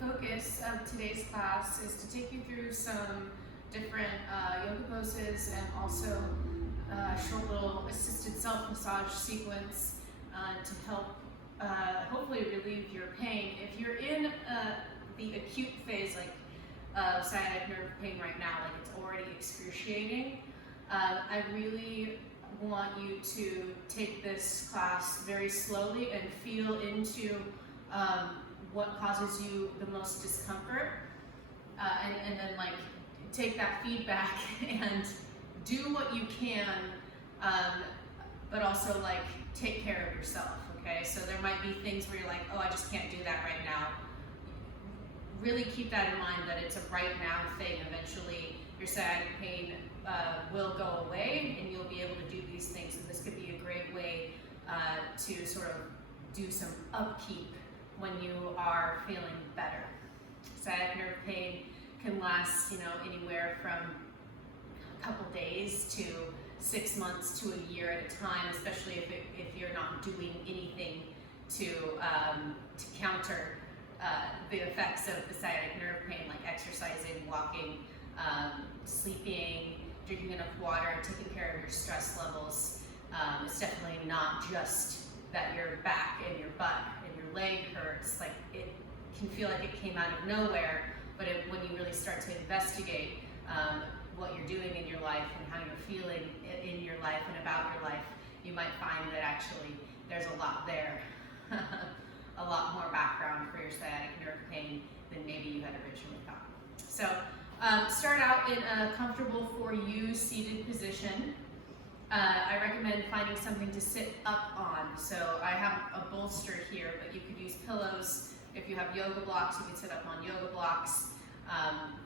focus of today's class is to take you through some different yoga poses and also a short little assisted self-massage sequence to help hopefully relieve your pain. If you're in the acute phase, like sciatic nerve pain right now, like it's already excruciating, I really want you to take this class very slowly and feel into what causes you the most discomfort, and then like take that feedback and do what you can, but also like take care of yourself. Okay, so there might be things where you're like, oh, I just can't do that right now. Really keep that in mind, that it's a right now thing. Eventually your sciatic pain will go away and you'll be able to do these things, and this could be a great way to sort of do some upkeep when you are feeling better. Sciatic nerve pain can last, anywhere from a couple days to 6 months to a year at a time, especially if you're not doing anything to counter the effects of the sciatic nerve pain, like exercising, walking, sleeping, drinking enough water, taking care of your stress levels. It's definitely not just that your back and your butt and your leg hurts. Like, it can feel like it came out of nowhere, but when you really start to investigate what you're doing in your life and how you're feeling in your life and about your life, you might find that actually there's a lot there, a lot more background for your sciatic nerve pain than maybe you had originally thought. So start out in a comfortable for you seated position. I recommend finding something to sit up on. So I have a bolster here, but you could use pillows. If you have yoga blocks, you can sit up on yoga blocks.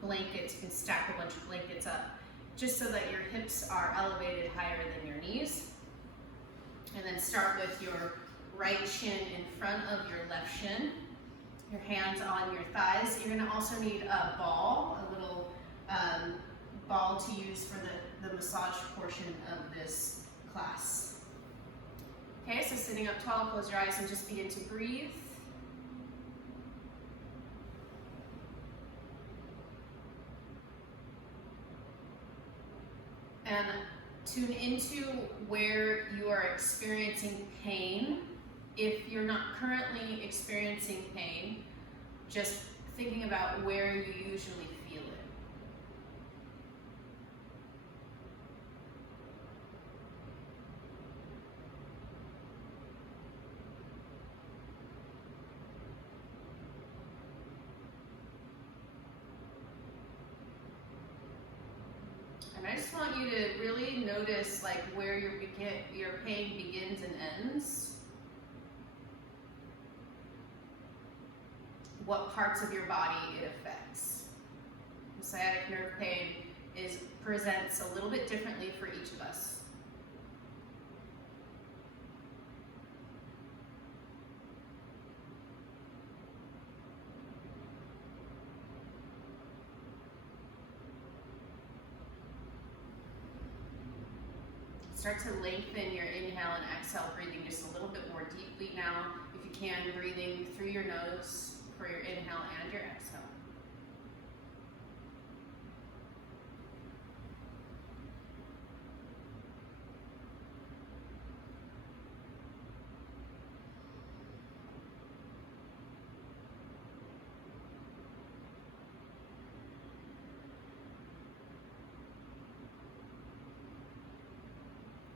Blankets, you can stack a bunch of blankets up just so that your hips are elevated higher than your knees. And then start with your right shin in front of your left shin, your hands on your thighs. You're going to also need a ball, a little ball to use for the massage portion of this class. Okay, so sitting up tall, close your eyes and just begin to breathe. And tune into where you are experiencing pain. If you're not currently experiencing pain, just thinking about where you usually feel it. And I just want you to really notice like where your pain begins and ends. What parts of your body it affects. Sciatic nerve pain presents a little bit differently for each of us. Start to lengthen your inhale and exhale, breathing just a little bit more deeply now. If you can, breathing through your nose for your inhale and your exhale.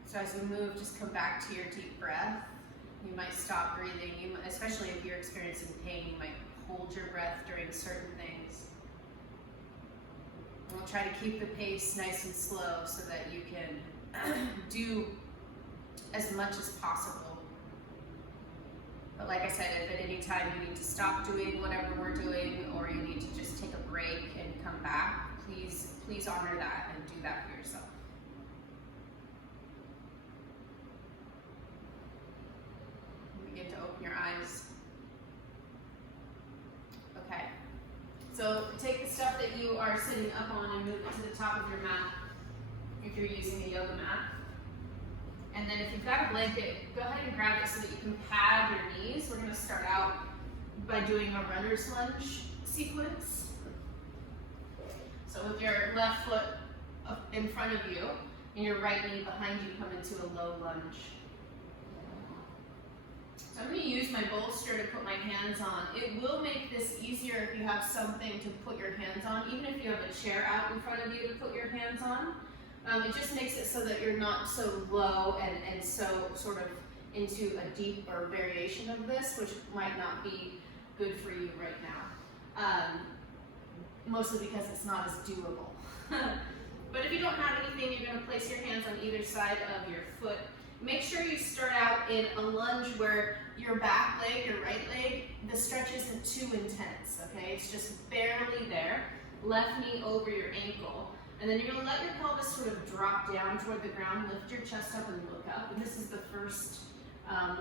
So as we move, just come back to your deep breath. You might stop breathing, especially if you're experiencing pain, you might hold your breath during certain things. We'll try to keep the pace nice and slow so that you can do as much as possible. But like I said, if at any time you need to stop doing whatever we're doing, or you need to just take a break and come back, please honor that and do that for yourself. Begin to open your eyes. Okay. So take the stuff that you are sitting up on and move it to the top of your mat if you're using a yoga mat. And then if you've got a blanket, go ahead and grab it so that you can pad your knees. We're going to start out by doing a runner's lunge sequence. So with your left foot up in front of you and your right knee behind you, come into a low lunge. So I'm going to use my bolster to put my hands on. It will make this easier if you have something to put your hands on, even if you have a chair out in front of you to put your hands on. It just makes it so that you're not so low and so sort of into a deeper variation of this, which might not be good for you right now. Mostly because it's not as doable. But if you don't have anything, you're going to place your hands on either side of your foot. Make sure you start out in a lunge where your back leg, your right leg, the stretch isn't too intense, okay? It's just barely there. Left knee over your ankle. And then you're going to let your pelvis sort of drop down toward the ground, lift your chest up and look up. And this is the first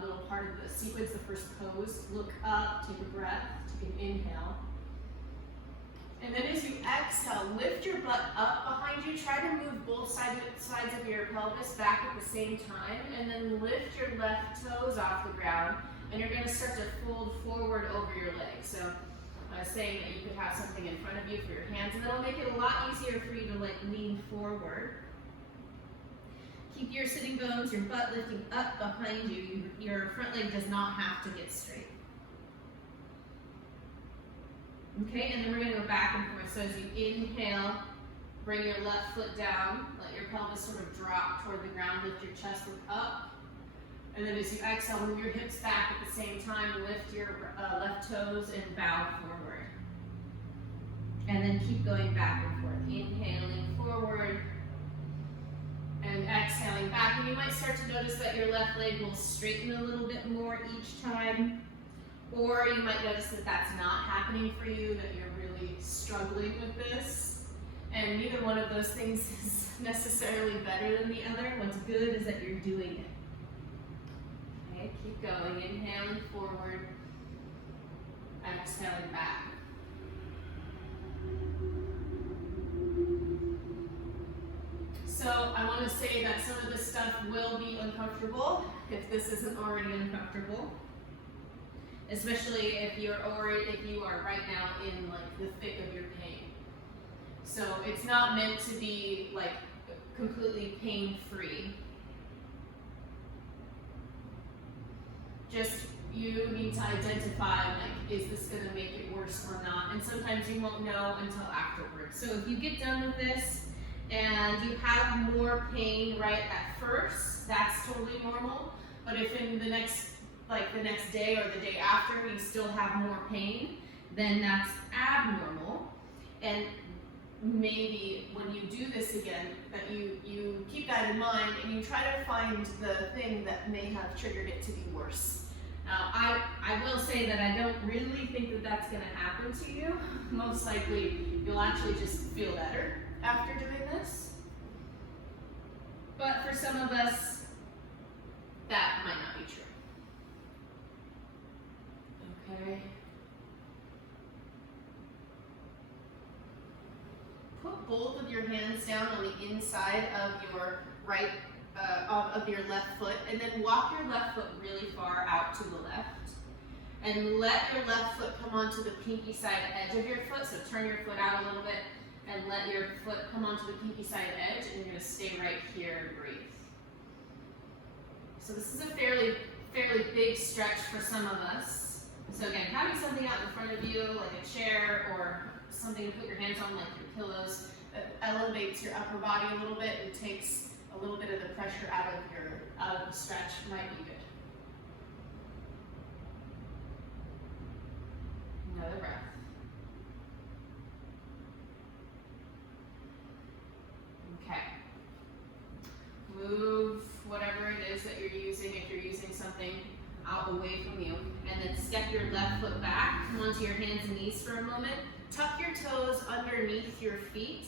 little part of the sequence, the first pose. Look up, take a breath, take an inhale. And then as you exhale, lift your butt up behind you. Try to move both sides of your pelvis back at the same time. And then lift your left toes off the ground. And you're going to start to fold forward over your legs. So I was saying that you could have something in front of you for your hands. And that'll make it a lot easier for you to lean forward. Keep your sitting bones, your butt lifting up behind you. Your front leg does not have to get straight. Okay, and then we're going to go back and forth. So as you inhale, bring your left foot down, let your pelvis sort of drop toward the ground, lift your chest, look up. And then as you exhale, move your hips back at the same time, lift your left toes and bow forward. And then keep going back and forth. Inhaling forward and exhaling back. And you might start to notice that your left leg will straighten a little bit more each time. Or you might notice that that's not happening for you, that you're really struggling with this. And neither one of those things is necessarily better than the other. What's good is that you're doing it. Okay, keep going. Inhaling forward, exhaling back. So I want to say that some of this stuff will be uncomfortable if this isn't already uncomfortable. Especially if you are right now in like the thick of your pain. So it's not meant to be like completely pain-free. Just you need to identify like, is this gonna make it worse or not? And sometimes you won't know until afterwards. So if you get done with this and you have more pain right at first, that's totally normal. But if in the next day or the day after you still have more pain, then that's abnormal. And maybe when you do this again, that you keep that in mind and you try to find the thing that may have triggered it to be worse. Now, I will say that I don't really think that that's going to happen to you. Most likely, you'll actually just feel better after doing this. But for some of us, that might not be true. Okay. Put both of your hands down on the inside of your of your left foot, and then walk your left foot really far out to the left. And let your left foot come onto the pinky side edge of your foot. So turn your foot out a little bit and let your foot come onto the pinky side edge, and you're going to stay right here and breathe. So this is a fairly big stretch for some of us. So again, having something out in front of you, like a chair or something to put your hands on, like your pillows, that elevates your upper body a little bit and takes a little bit of the pressure out of the stretch, might be good. Another breath. Okay. Move whatever it is that you're using, if you're using something out away from you, and then step your left foot back, come onto your hands and knees for a moment, tuck your toes underneath your feet,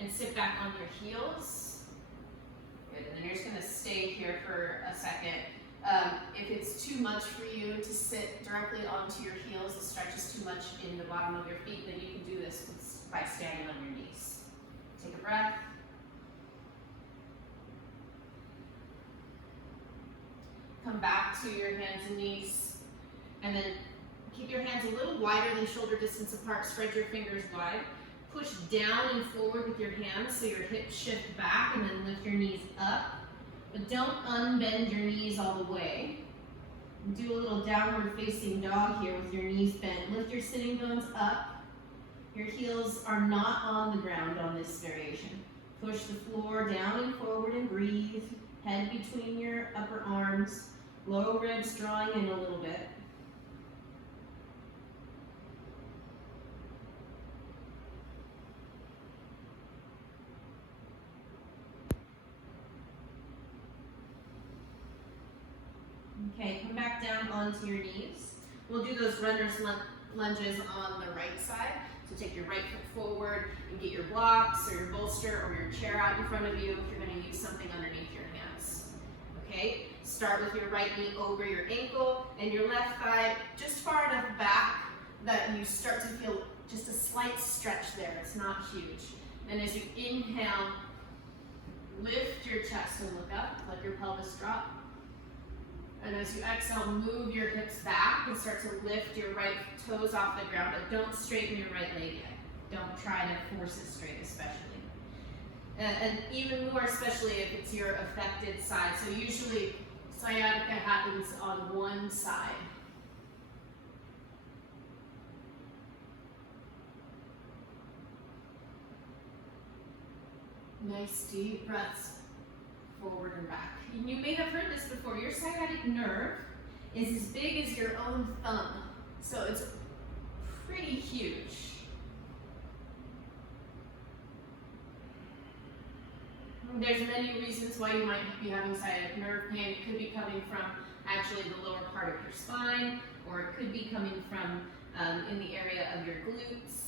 and sit back on your heels. Good, and then you're just gonna stay here for a second. If it's too much for you to sit directly onto your heels, the stretch is too much in the bottom of your feet, then you can do this by standing on your knees. Take a breath. Come back to your hands and knees, and then Keep your hands a little wider than shoulder distance apart. Spread your fingers wide. Push down and forward with your hands so your hips shift back, and then lift your knees up. But don't unbend your knees all the way. Do a little downward facing dog here with your knees bent. Lift your sitting bones up. Your heels are not on the ground on this variation. Push the floor down and forward and breathe. Head between your upper arms. Low ribs drawing in a little bit. Okay, come back down onto your knees. We'll do those runner's lunges on the right side. So take your right foot forward and get your blocks or your bolster or your chair out in front of you if you're going to use something underneath your hands. Okay, start with your right knee over your ankle and your left thigh just far enough back that you start to feel just a slight stretch there. It's not huge. And as you inhale, lift your chest and look up, let your pelvis drop. And as you exhale, move your hips back and start to lift your right toes off the ground, but don't straighten your right leg yet. Don't try to force it straight, especially. And even more especially if it's your affected side. So usually sciatica happens on one side. Nice deep breaths forward and back. And you may have heard this before. Your sciatic nerve is as big as your own thumb. So it's pretty huge. There's many reasons why you might be having sciatic nerve pain. It could be coming from actually the lower part of your spine, or it could be coming from in the area of your glutes.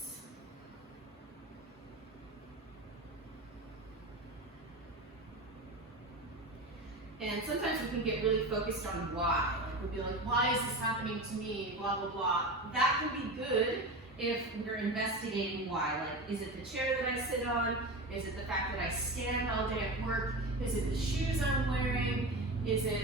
And sometimes we can get really focused on why. Like we'll be like, why is this happening to me? Blah, blah, blah. That can be good if we're investigating why. Like, is it the chair that I sit on? Is it the fact that I stand all day at work? Is it the shoes I'm wearing? Is it,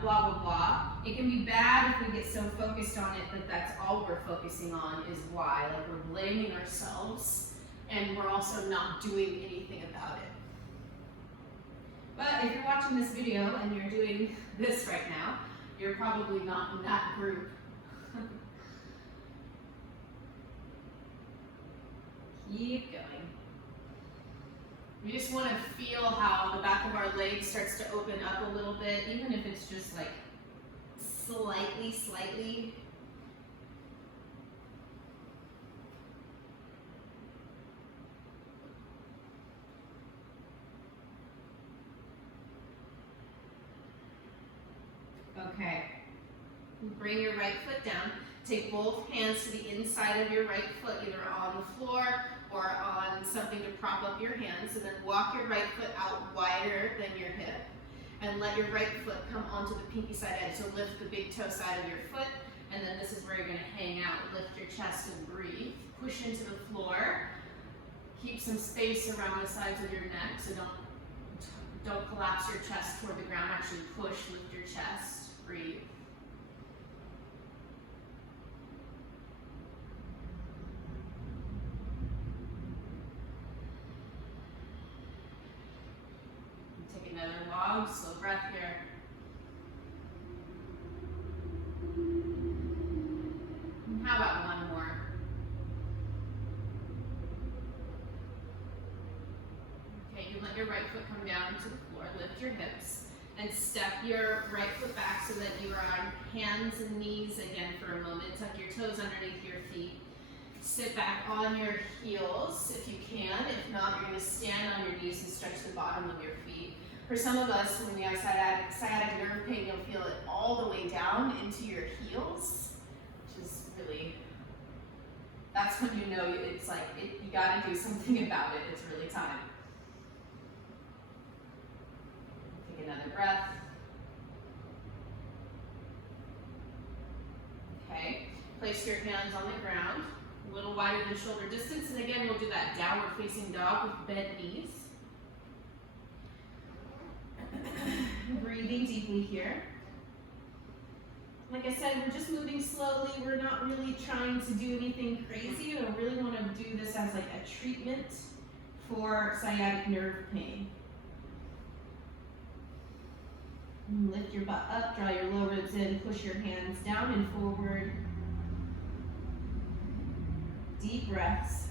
blah, blah, blah. It can be bad if we get so focused on it that that's all we're focusing on is why. Like we're blaming ourselves and we're also not doing anything about it. But if you're watching this video and you're doing this right now, you're probably not in that group. Keep going. We just want to feel how the back of our leg starts to open up a little bit, even if it's just like slightly. Okay, bring your right foot down. Take both hands to the inside of your right foot, either on the floor or on something to prop up your hands, and then walk your right foot out wider than your hip. And let your right foot come onto the pinky side edge. So lift the big toe side of your foot, and then this is where you're going to hang out. Lift your chest and breathe. Push into the floor. Keep some space around the sides of your neck, so don't collapse your chest toward the ground. Actually push, lift your chest. Breathe. Take another long, slow breath here. And how about one more? Okay, you let your right foot come down to the floor, lift your hips. And step your right foot back so that you are on hands and knees again for a moment. Tuck your toes underneath your feet. Sit back on your heels if you can. If not, you're going to stand on your knees and stretch the bottom of your feet. For some of us, when we have sciatic nerve pain, you'll feel it all the way down into your heels, which is really, that's when you know it's like, you got to do something about it. It's really time. Another breath. Okay, place your hands on the ground, a little wider than shoulder distance, and again we'll do that downward facing dog with bent knees. Breathing deeply here. Like I said, we're just moving slowly. We're not really trying to do anything crazy. I really want to do this as like a treatment for sciatic nerve pain. Lift your butt up, draw your low ribs in, push your hands down and forward. Deep breaths.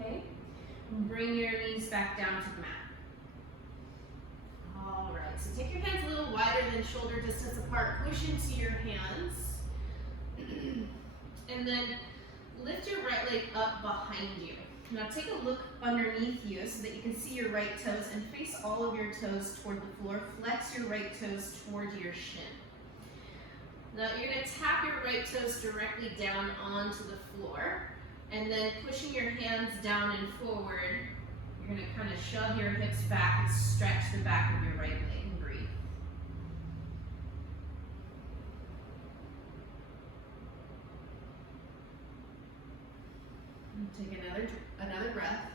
Okay, bring your knees back down to the mat. All right, so take your hands a little wider than shoulder distance apart, push into your hands, and then lift your right leg up behind you. Now take a look underneath you so that you can see your right toes and face all of your toes toward the floor. Flex your right toes toward your shin. Now you're going to tap your right toes directly down onto the floor, and then pushing your hands down and forward, you're going to kind of shove your hips back and stretch the back of your right leg and breathe. And take another breath.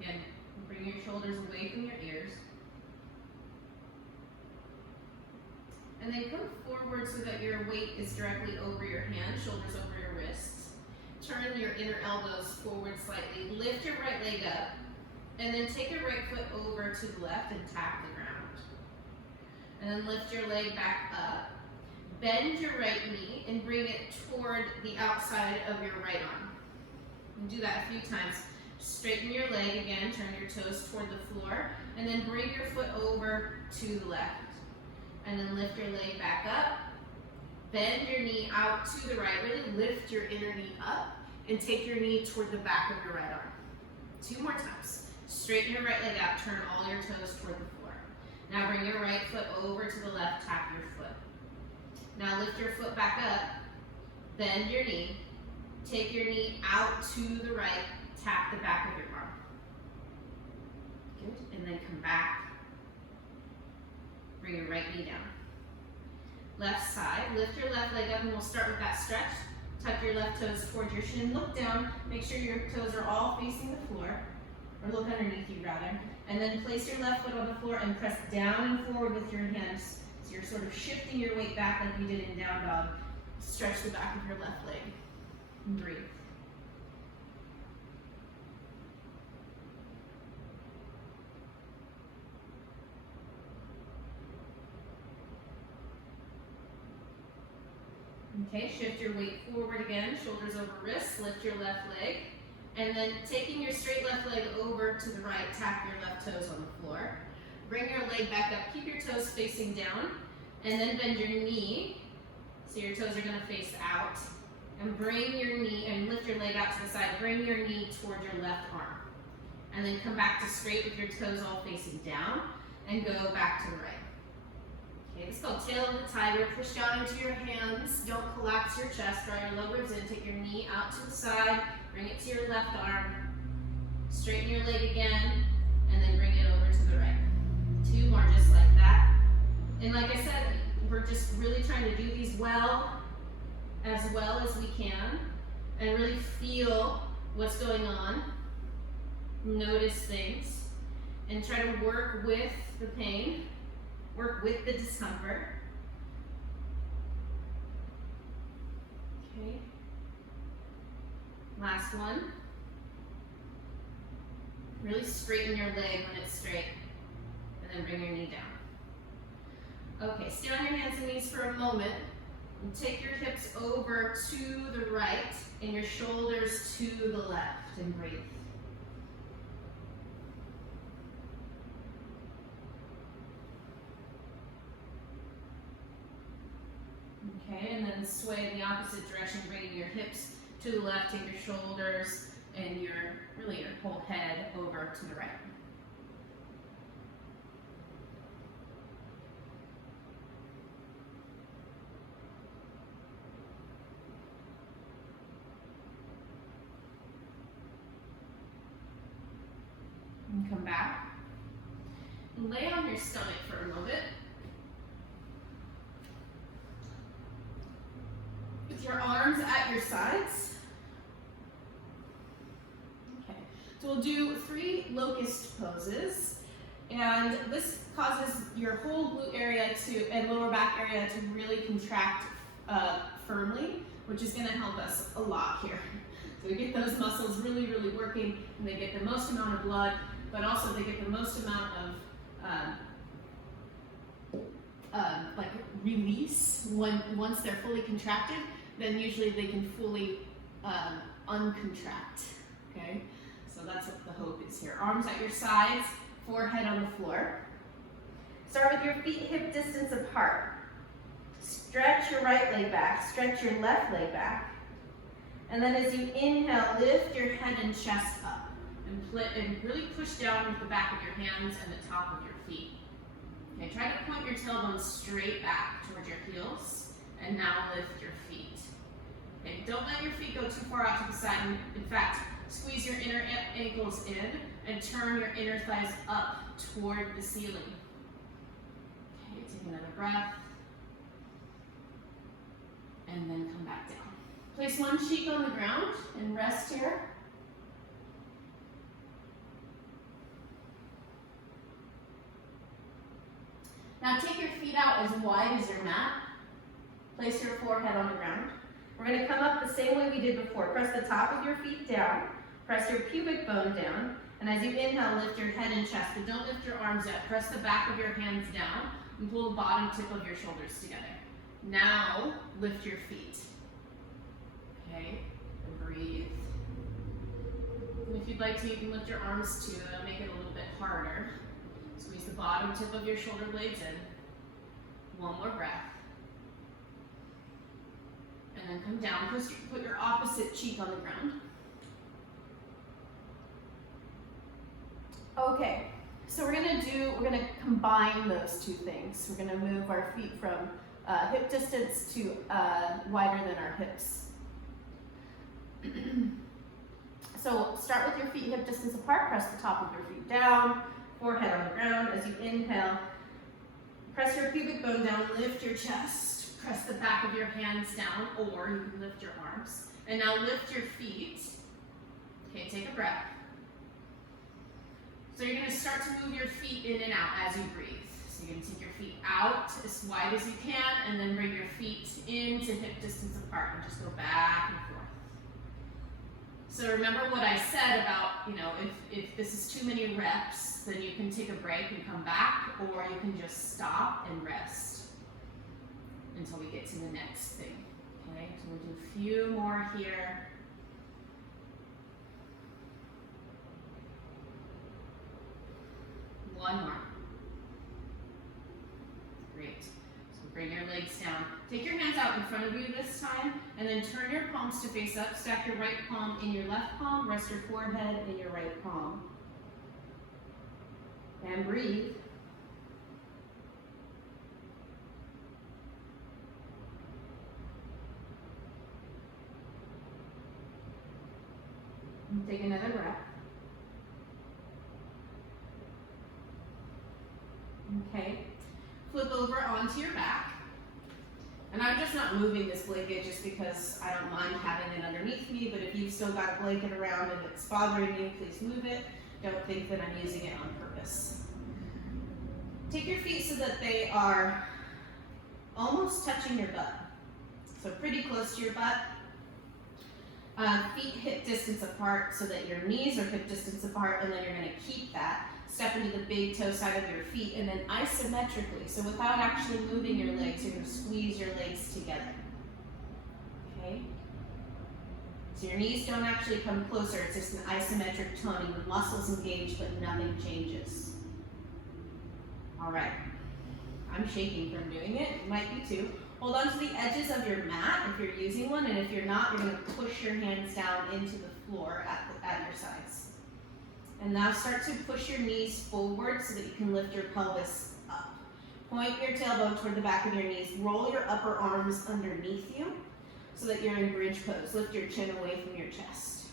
Again, bring your shoulders away from your ears. And then come forward so that your weight is directly over your hands, shoulders over your wrists. Turn your inner elbows forward slightly. Lift your right leg up. And then take your right foot over to the left and tap the ground. And then lift your leg back up. Bend your right knee and bring it toward the outside of your right arm. And do that a few times. Straighten your leg again, turn your toes toward the floor, and then bring your foot over to the left. And then lift your leg back up. Bend your knee out to the right. Really lift your inner knee up and take your knee toward the back of your right arm. 2 more times. Straighten your right leg out, turn all your toes toward the floor. Now bring your right foot over to the left, tap your foot. Now lift your foot back up, bend your knee, take your knee out to the right, tap the back of your arm. Good, and then come back. Bring your right knee down. Left side, lift your left leg up and we'll start with that stretch. Tuck your left toes towards your shin, look down, make sure your toes are all facing the floor, or look underneath you rather. And then place your left foot on the floor and press down and forward with your hands. So you're sort of shifting your weight back like you did in down dog. Stretch the back of your left leg and breathe. Okay, shift your weight forward again, shoulders over wrists, lift your left leg, and then taking your straight left leg over to the right, tap your left toes on the floor. Bring your leg back up, keep your toes facing down, and then bend your knee, so your toes are gonna face out, and bring your knee, and lift your leg out to the side, bring your knee toward your left arm. And then come back to straight with your toes all facing down, and go back to the right. Okay, this is called tail of the tiger. Push down into your hands. Don't collapse your chest. Draw your low ribs in. Take your knee out to the side. Bring it to your left arm. Straighten your leg again. And then bring it over to the right. 2 more just like that. And like I said, we're just really trying to do these well as we can. And really feel what's going on. Notice things. And try to work with the pain. Work with the discomfort. Okay. Last one. Really straighten your leg when it's straight. And then bring your knee down. Okay, stay on your hands and knees for a moment. And take your hips over to the right and your shoulders to the left and breathe. Okay, and then sway in the opposite direction, bringing your hips to the left, take your shoulders and your whole head over to the right. And come back. And lay on your stomach for a moment. With your arms at your sides. Okay, so we'll do 3 locust poses, and this causes your whole glute area and lower back area to really contract firmly, which is going to help us a lot here. So we get those muscles really, really working, and they get the most amount of blood, but also they get the most amount of like release once they're fully contracted. Then usually they can fully uncontract. Okay, so that's what the hope is here. Arms at your sides, forehead on the floor. Start with your feet hip distance apart. Stretch your right leg back, stretch your left leg back. And then as you inhale, lift your head and chest up. And really push down with the back of your hands and the top of your feet. Okay, try to point your tailbone straight back towards your heels. And now lift your feet. Okay, don't let your feet go too far out to the side. In fact, squeeze your inner ankles in and turn your inner thighs up toward the ceiling. Okay, take another breath. And then come back down. Place one cheek on the ground and rest here. Now take your feet out as wide as your mat. Place your forehead on the ground. We're going to come up the same way we did before. Press the top of your feet down. Press your pubic bone down. And as you inhale, lift your head and chest. But don't lift your arms yet. Press the back of your hands down and pull the bottom tip of your shoulders together. Now, lift your feet. Okay, and breathe. And if you'd like to, you can lift your arms too. That'll make it a little bit harder. Squeeze the bottom tip of your shoulder blades in. One more breath. And then come down. Put your opposite cheek on the ground. Okay, so we're gonna combine those two things. We're gonna move our feet from hip distance to wider than our hips. So start with your feet hip distance apart, press the top of your feet down, forehead on the ground. As you inhale, press your pubic bone down, lift your chest, press the back of your hands down, or you can lift your arms. And now lift your feet. Okay, take a breath. So you're going to start to move your feet in and out as you breathe. So you're going to take your feet out as wide as you can, and then bring your feet into hip distance apart, and just go back and forth. So remember what I said about, if this is too many reps, then you can take a break and come back, or you can just stop and rest until we get to the next thing. Okay, so we'll do a few more here. One more. Great. So bring your legs down. Take your hands out in front of you this time, and then turn your palms to face up. Stack your right palm in your left palm. Rest your forehead in your right palm. And breathe. And take another breath. Okay, flip over onto your back. And I'm just not moving this blanket just because I don't mind having it underneath me, but if you've still got a blanket around and it's bothering you, please move it. Don't think that I'm using it on purpose. Take your feet so that they are almost touching your butt. So pretty close to your butt. Feet hip distance apart so that your knees are hip distance apart, and then you're going to keep that. Step into the big toe side of your feet, and then isometrically, so without actually moving your legs, you're going to squeeze your legs together. Okay? So your knees don't actually come closer, it's just an isometric toning. The muscles engage, but nothing changes. All right. I'm shaking from doing it. You might be too. Hold on to the edges of your mat if you're using one, and if you're not, you're going to push your hands down into the floor at your sides. And now start to push your knees forward so that you can lift your pelvis up. Point your tailbone toward the back of your knees. Roll your upper arms underneath you so that you're in bridge pose. Lift your chin away from your chest.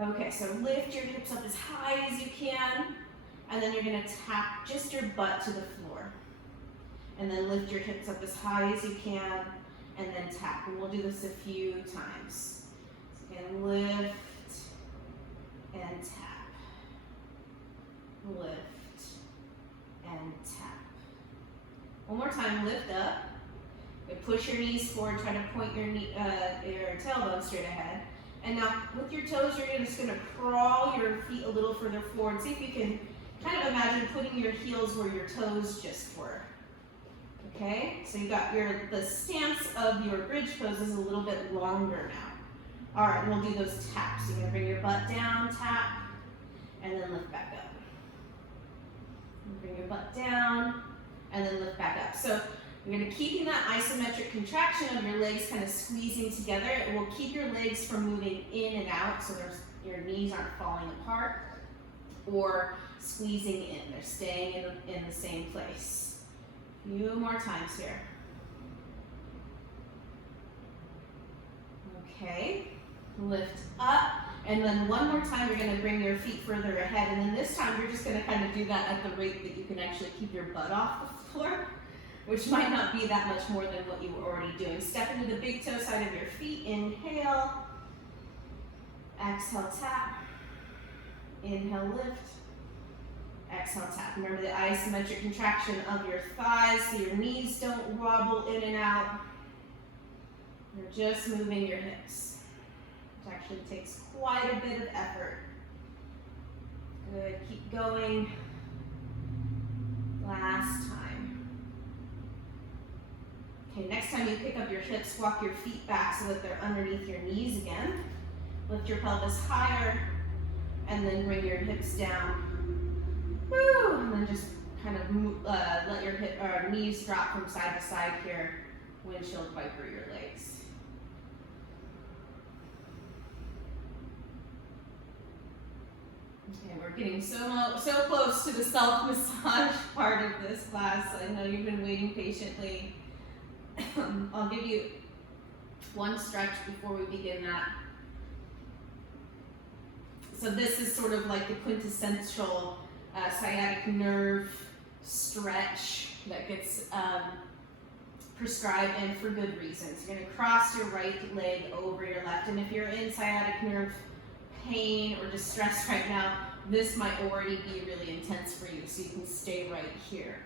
Okay, so lift your hips up as high as you can, and then you're going to tap just your butt to the floor. And then lift your hips up as high as you can, and then tap. And we'll do this a few times. So again, lift and tap. Lift and tap. One more time, lift up. Push your knees forward, try to point your tailbone straight ahead. And now with your toes, you're just going to crawl your feet a little further forward. See if you can kind of imagine putting your heels where your toes just were. Okay, so you got the stance of your bridge pose is a little bit longer now. All right, we'll do those taps. You're going to bring your butt down, tap, and then lift back up. Bring your butt down, and then lift back up. So you're going to keeping that isometric contraction of your legs kind of squeezing together. It will keep your legs from moving in and out so your knees aren't falling apart or squeezing in. They're staying in the same place. A few more times here. Okay, lift up. And then one more time, you're going to bring your feet further ahead. And then this time, you're just going to kind of do that at the rate that you can actually keep your butt off the floor, which might not be that much more than what you were already doing. Step into the big toe side of your feet. Inhale. Exhale, tap. Inhale, lift. Exhale, tap. Remember the isometric contraction of your thighs so your knees don't wobble in and out. You're just moving your hips. Which actually takes quite a bit of effort. Good. Keep going. Last time. Okay, next time you pick up your hips, walk your feet back so that they're underneath your knees again. Lift your pelvis higher, and then bring your hips down. Woo! And then just kind of let your knees drop from side to side here. Windshield wiper your legs. Okay, we're getting so close to the self-massage part of this class. I know you've been waiting patiently. I'll give you one stretch before we begin that. So this is sort of like the quintessential sciatic nerve stretch that gets prescribed and for good reasons. You're going to cross your right leg over your left, and if you're in sciatic nerve pain or distress right now, this might already be really intense for you, so you can stay right here.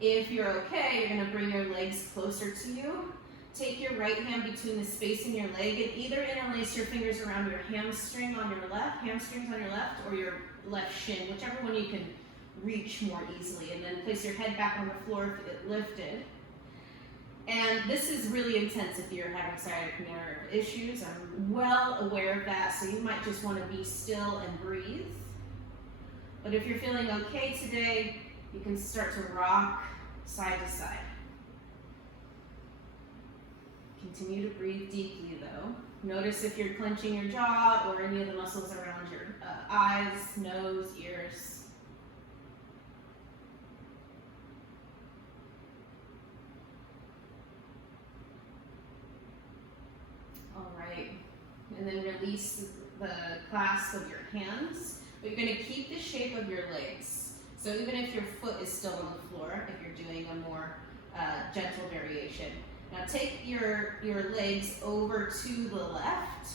If you're okay, you're going to bring your legs closer to you. Take your right hand between the space in your leg and either interlace your fingers around your hamstrings on your left, or your left shin, whichever one you can reach more easily, and then place your head back on the floor if it lifted. And this is really intense if you're having sciatic nerve issues. I'm well aware of that, so you might just want to be still and breathe. But if you're feeling okay today, you can start to rock side to side. Continue to breathe deeply though. Notice if you're clenching your jaw or any of the muscles around your eyes, nose, ears. All right, and then release the clasp of your hands. But you're going to keep the shape of your legs. So even if your foot is still on the floor, if you're doing a more gentle variation. Now take your legs over to the left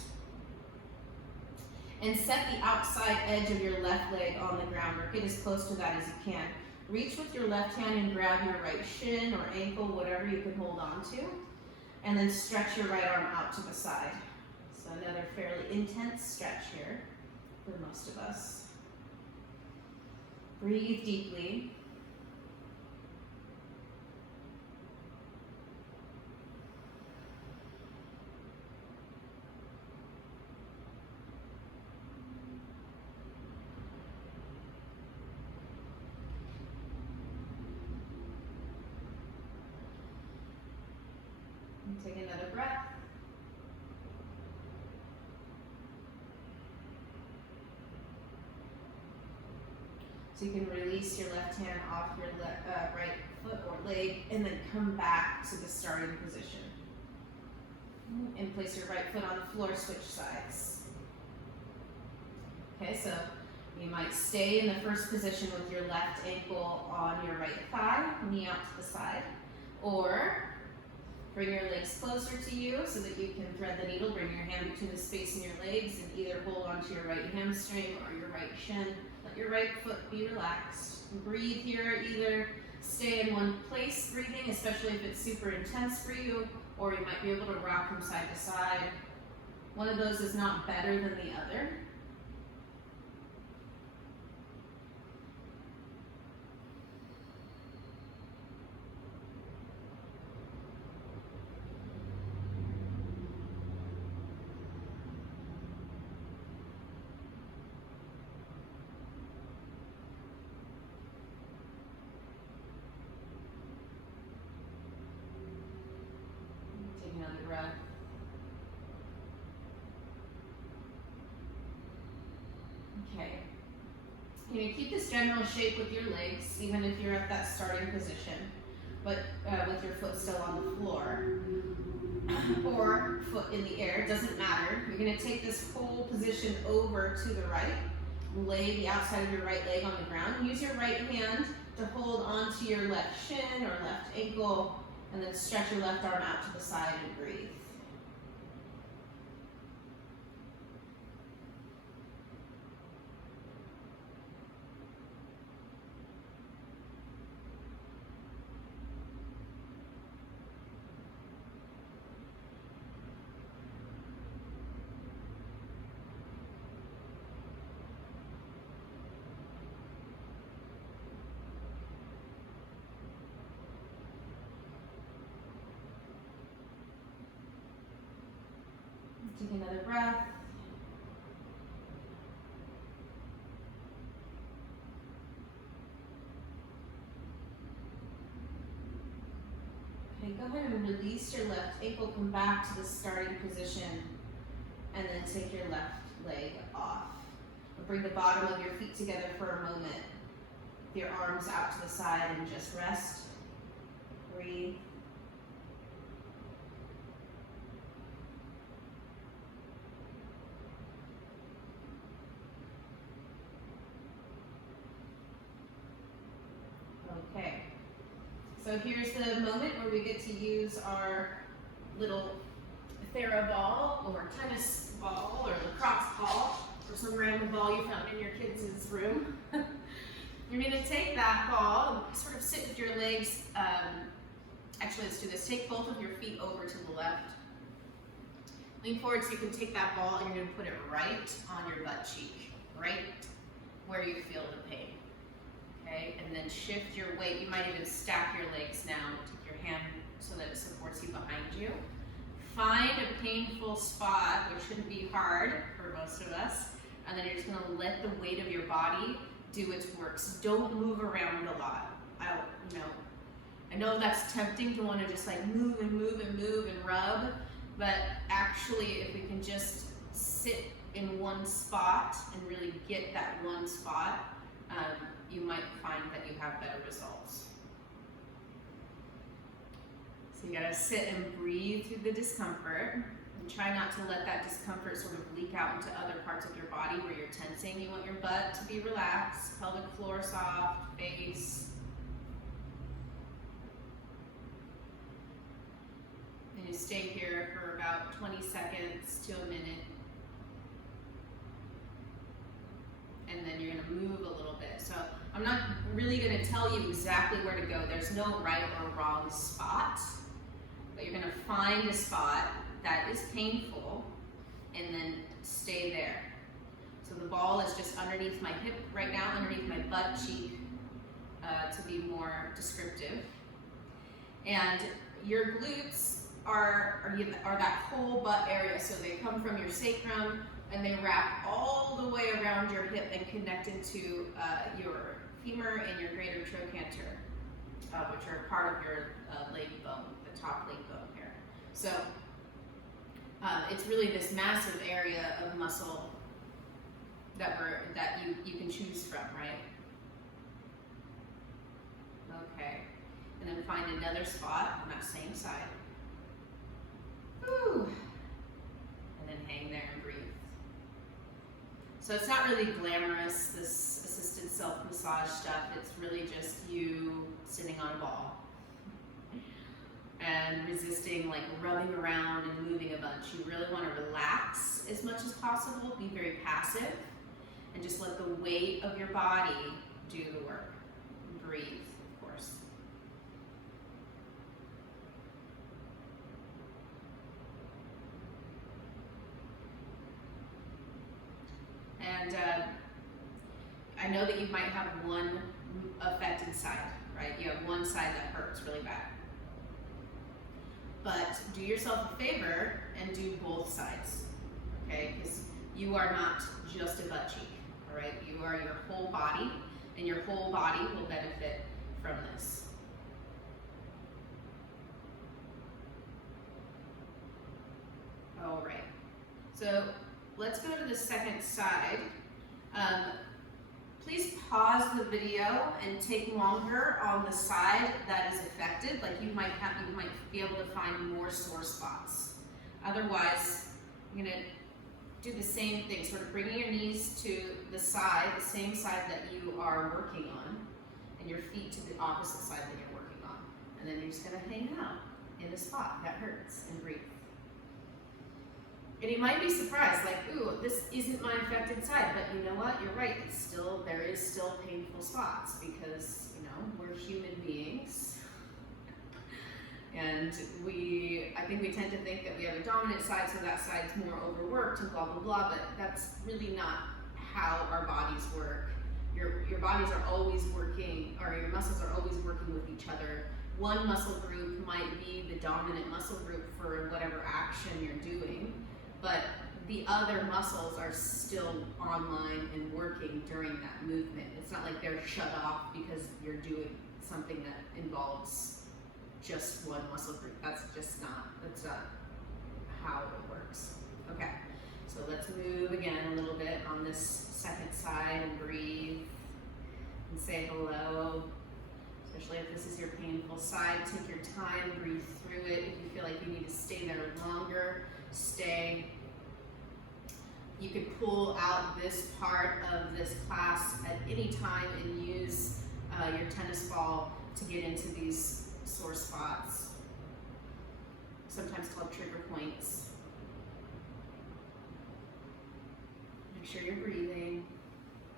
and set the outside edge of your left leg on the ground, or get as close to that as you can. Reach with your left hand and grab your right shin or ankle, whatever you can hold on to, and then stretch your right arm out to the side. So another fairly intense stretch here for most of us. Breathe deeply. Take another breath. So you can release your left hand off your right foot or leg and then come back to the starting position. And place your right foot on the floor, switch sides. Okay, so you might stay in the first position with your left ankle on your right thigh, knee out to the side, or Bring your legs closer to you so that you can thread the needle. Bring your hand between the space in your legs and either hold onto your right hamstring or your right shin. Let your right foot be relaxed. Breathe here, either stay in one place breathing, especially if it's super intense for you, or you might be able to rock from side to side. One of those is not better than the other. Take another breath. Okay. You're going to keep this general shape with your legs, even if you're at that starting position, but with your foot still on the floor or foot in the air, it doesn't matter. You're going to take this whole position over to the right, lay the outside of your right leg on the ground, use your right hand to hold onto your left shin or left ankle, and then stretch your left arm out to the side and breathe. Take another breath. Okay, go ahead and release your left ankle, come back to the starting position, and then take your left leg off. Bring the bottom of your feet together for a moment. Your arms out to the side and just rest. Breathe. Okay, so here's the moment where we get to use our little Thera ball or tennis ball or lacrosse ball or some random ball you found in your kids' room. You're going to take that ball and sort of sit with your legs. Actually, let's do this. Take both of your feet over to the left. Lean forward so you can take that ball and you're going to put it right on your butt cheek, right where you feel the pain. Okay, and then shift your weight. You might even stack your legs now. Take your hand so that it supports you behind you. Find a painful spot, which shouldn't be hard for most of us, and then you're just going to let the weight of your body do its work. So don't move around a lot. I know that's tempting to want to just like move and move and move and rub, but actually if we can just sit in one spot and really get that one spot, you might find that you have better results. So you gotta sit and breathe through the discomfort and try not to let that discomfort sort of leak out into other parts of your body where you're tensing. You want your butt to be relaxed, pelvic floor soft, face. And you stay here for about 20 seconds to a minute. And then you're gonna move a little bit. So I'm not really gonna tell you exactly where to go. There's no right or wrong spot, but you're gonna find a spot that is painful and then stay there. So the ball is just underneath my hip right now, underneath my butt cheek, to be more descriptive. And your glutes are that whole butt area. So they come from your sacrum and they wrap all the way around your hip and connect into your femur and your greater trochanter, which are part of your leg bone, the top leg bone here. So it's really this massive area of muscle that you can choose from, right? Okay, and then find another spot on that same side. Whew. And then hang there and breathe. So it's not really glamorous, this assisted self-massage stuff. It's really just you sitting on a ball. and resisting like rubbing around and moving a bunch. You really want to relax as much as possible, be very passive, and just let the weight of your body do the work. Breathe, of course. And I know that you might have one affected side, right? You have one side that hurts really bad. But do yourself a favor and do both sides, okay? Because you are not just a butt cheek, all right? You are your whole body, and your whole body will benefit from this. All right, so let's go to the second side. Please pause the video and take longer on the side that is affected. Like you might be able to find more sore spots. Otherwise, you're gonna do the same thing, sort of bringing your knees to the side, the same side that you are working on, and your feet to the opposite side that you're working on. And then you're just gonna hang out in a spot that hurts and breathe. And you might be surprised, like, ooh, this isn't my affected side, but you know what? You're right. There is still painful spots because, you know, we're human beings, and I think we tend to think that we have a dominant side, so that side's more overworked and blah blah blah. But that's really not how our bodies work. Your bodies are always working, or your muscles are always working with each other. One muscle group might be the dominant muscle group for whatever action you're doing, but the other muscles are still online and working during that movement. It's not like they're shut off because you're doing something that involves just one muscle group. that's not how it works. Okay, so let's move again a little bit on this second side and breathe and say hello. Especially if this is your painful side, take your time, breathe through it. If you feel like you need to stay there longer, stay. You could pull out this part of this class at any time and use your tennis ball to get into these sore spots, sometimes called trigger points. Make sure you're breathing,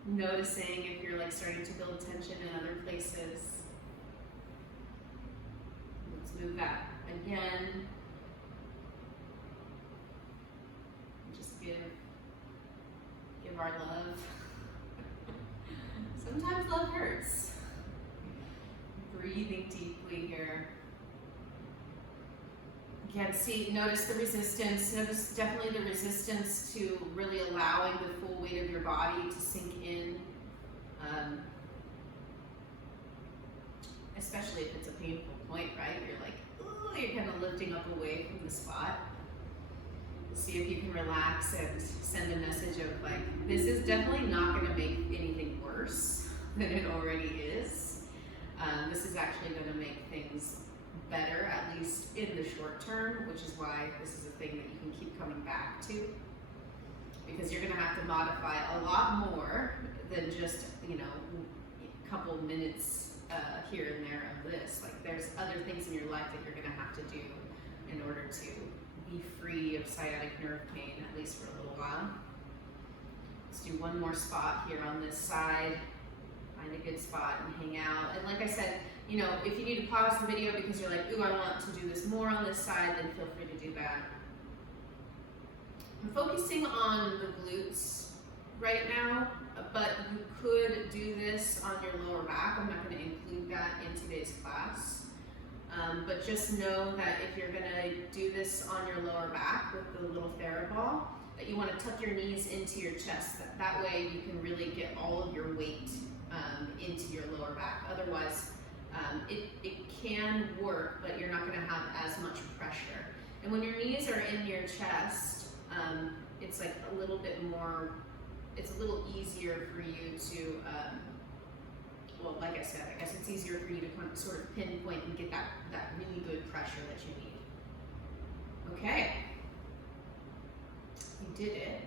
noticing if you're like starting to build tension in other places. Let's move that again. Just give our love. Sometimes love hurts. Breathing deeply here. Again, notice the resistance. Notice definitely the resistance to really allowing the full weight of your body to sink in. Especially if it's a painful point, right? You're like, ooh, you're kind of lifting up away from the spot. See if you can relax and send a message of like, this is definitely not going to make anything worse than it already is. This is actually going to make things better, at least in the short term, which is why this is a thing that you can keep coming back to, because you're going to have to modify a lot more than just, you know, a couple minutes here and there of this. Like there's other things in your life that you're going to have to do in order to be free of sciatic nerve pain, at least for a little while. Let's do one more spot here on this side. Find a good spot and hang out. And like I said, you know, if you need to pause the video because you're like, ooh, I want to do this more on this side, then feel free to do that. I'm focusing on the glutes right now, but you could do this on your lower back. I'm not going to include that in today's class. But just know that if you're gonna do this on your lower back with the little ferret ball, that you want to tuck your knees into your chest. That way you can really get all of your weight into your lower back. Otherwise, it can work, but you're not gonna have as much pressure. And when your knees are in your chest, it's like a little bit more, it's a little easier for you to, well, like I said, I guess it's easier for you to sort of pinpoint and get that really good pressure that you need. Okay, you did it.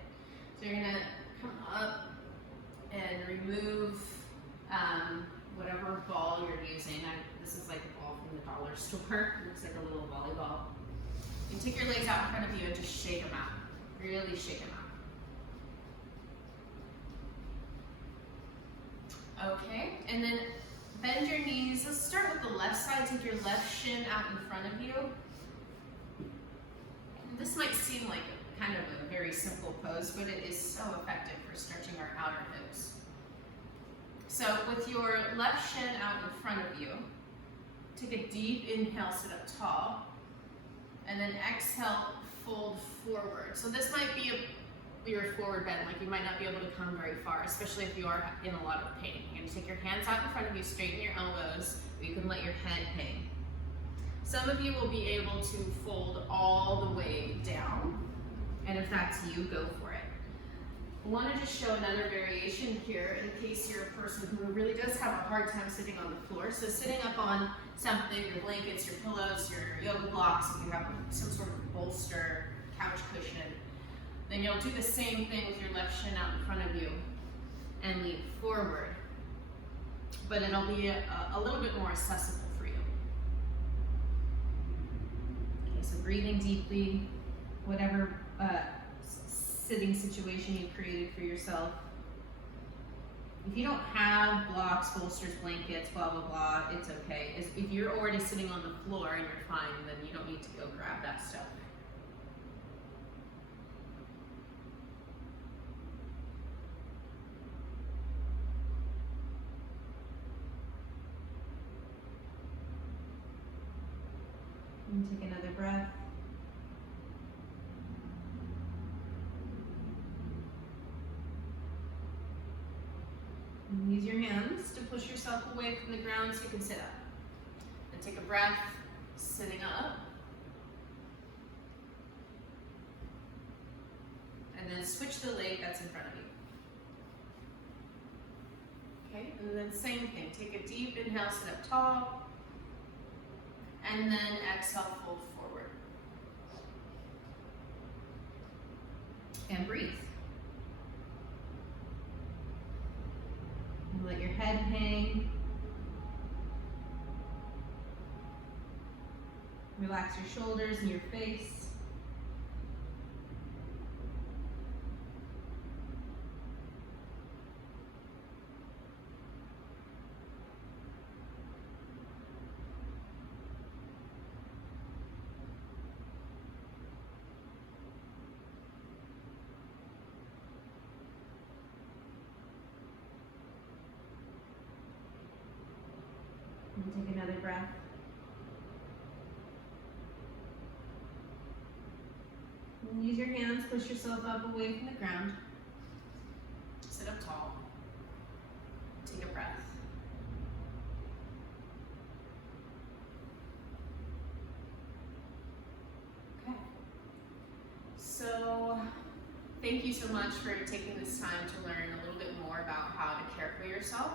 So you're gonna come up and remove whatever ball you're using. This is like a ball from the dollar store. It looks like a little volleyball. And take your legs out in front of you and just shake them out. Really shake them out. Okay, and then bend your knees. Let's start with the left side. Take your left shin out in front of you. And this might seem like kind of a very simple pose, but it is so effective for stretching our outer hips. So with your left shin out in front of you, take a deep inhale, sit up tall, and then exhale, fold forward. So this might be your forward bend, like you might not be able to come very far, especially if you are in a lot of pain. You're gonna take your hands out in front of you, straighten your elbows, or you can let your head hang. Some of you will be able to fold all the way down, and if that's you, go for it. I want to just show another variation here in case you're a person who really does have a hard time sitting on the floor. So sitting up on something, your blankets, your pillows, your yoga blocks, if you have some sort of bolster, couch cushion, then you'll do the same thing with your left shin out in front of you and lean forward. But it'll be a little bit more accessible for you. Okay, so breathing deeply, whatever sitting situation you've created for yourself. If you don't have blocks, bolsters, blankets, blah, blah, blah, it's okay. If you're already sitting on the floor and you're fine, then you don't need to go grab that stuff. And take another breath. And use your hands to push yourself away from the ground so you can sit up. And take a breath, sitting up. And then switch the leg that's in front of you. Okay, and then same thing. Take a deep inhale, sit up tall. And then exhale, fold forward. And breathe. And let your head hang. Relax your shoulders and your face. And take another breath. And use your hands, push yourself up away from the ground. Sit up tall. Take a breath. Okay. So, thank you so much for taking this time to learn a little bit more about how to care for yourself.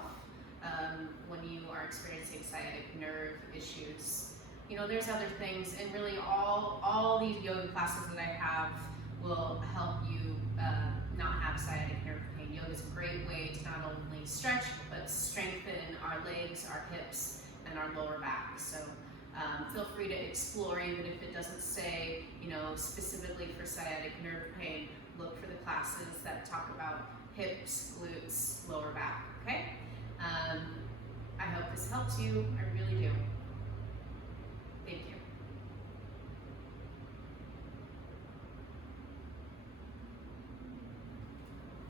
When you are experiencing sciatic nerve issues. You know, there's other things, and really all these yoga classes that I have will help you not have sciatic nerve pain. Yoga is a great way to not only stretch, but strengthen our legs, our hips, and our lower back. So feel free to explore, even if it doesn't say, you know, specifically for sciatic nerve pain, look for the classes that talk about hips, glutes, lower back, okay? I hope this helps you, I really do.